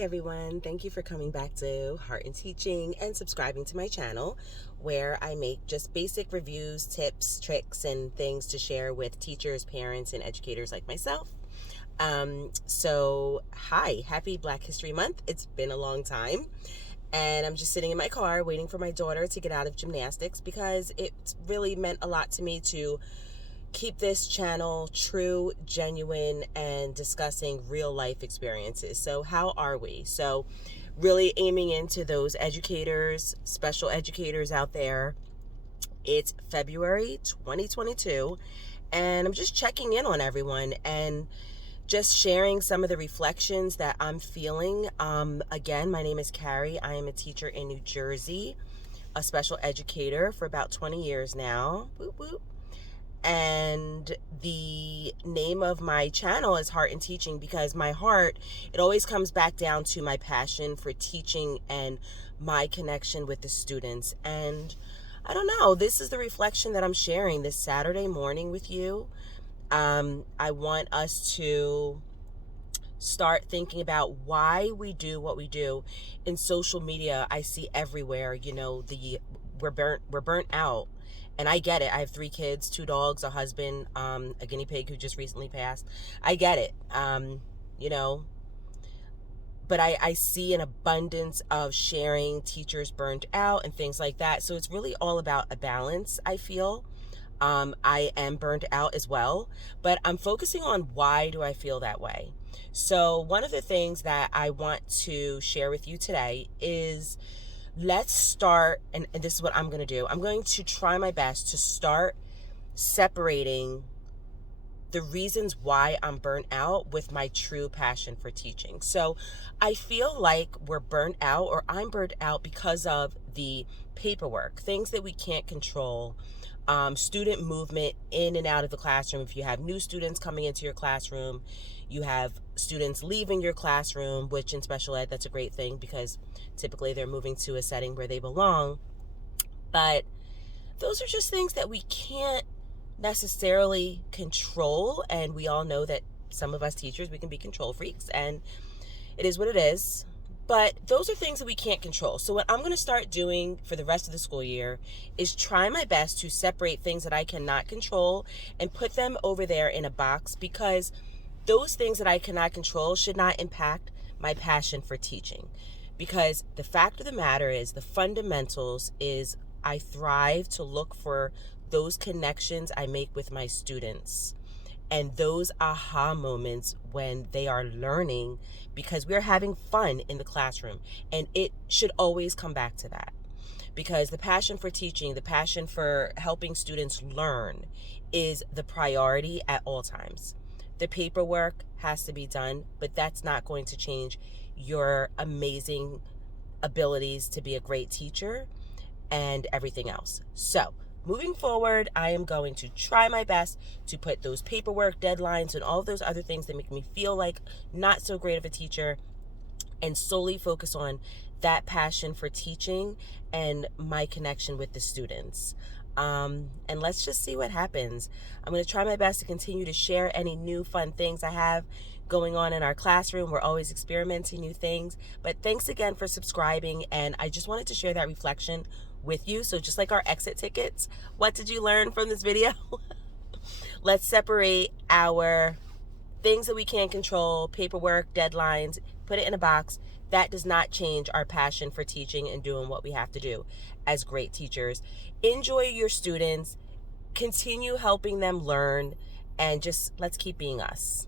everyone. Thank you for coming back to Heart and Teaching and subscribing to my channel, where I make just basic reviews, tips, tricks, and things to share with teachers, parents, and educators like myself. Hi, happy Black History Month. It's been a long time, and I'm just sitting in my car waiting for my daughter to get out of gymnastics because it really meant a lot to me to keep this channel true, genuine, and discussing real life experiences. So how are we? So really aiming into those educators, special educators out there. It's February 2022, and I'm just checking in on everyone and just sharing some of the reflections that I'm feeling. Again, my name is Carrie. I am a teacher in New Jersey, a special educator for about 20 years now. Whoop, whoop. And the name of my channel is Heart and Teaching because my heart, it always comes back down to my passion for teaching and my connection with the students. And I don't know, this is the reflection that I'm sharing this Saturday morning with you. I want us to start thinking about why we do what we do. In social media, I see everywhere, we're burnt out. And I get it. I have 3 kids, 2 dogs, a husband, a guinea pig who just recently passed. I get it. You know, but I see an abundance of sharing teachers burned out and things like that. So it's really all about a balance, I feel. I am burned out as well, but I'm focusing on why do I feel that way. So one of the things that I want to share with you today is let's start, and this is what I'm going to do. I'm going to try my best to start separating the reasons why I'm burnt out with my true passion for teaching. So I feel like we're burnt out, or I'm burnt out because of the paperwork, things that we can't control, student movement in and out of the classroom. If you have new students coming into your classroom, you have students leaving your classroom, which in special ed, that's a great thing because typically they're moving to a setting where they belong. But those are just things that we can't necessarily control. And we all know that some of us teachers, we can be control freaks, and it is what it is. But those are things that we can't control. So what I'm going to start doing for the rest of the school year is try my best to separate things that I cannot control and put them over there in a box, because those things that I cannot control should not impact my passion for teaching. Because the fact of the matter is, the fundamentals is I thrive to look for those connections I make with my students and those aha moments when they are learning, because we're having fun in the classroom. And it should always come back to that, because the passion for teaching, the passion for helping students learn is the priority at all times. The paperwork has to be done, but that's not going to change your amazing abilities to be a great teacher and everything else. So moving forward, I am going to try my best to put those paperwork, deadlines, and all of those other things that make me feel like not so great of a teacher, and solely focus on that passion for teaching and my connection with the students. And let's just see what happens. I'm going to try my best to continue to share any new fun things I have going on in our classroom. We're always experimenting new things. But thanks again for subscribing, and I just wanted to share that reflection with you. So just like our exit tickets, what did you learn from this video? Let's separate our things that we can't control, paperwork, deadlines, put it in a box. That does not change our passion for teaching and doing what we have to do as great teachers. Enjoy your students, continue helping them learn, and just let's keep being us.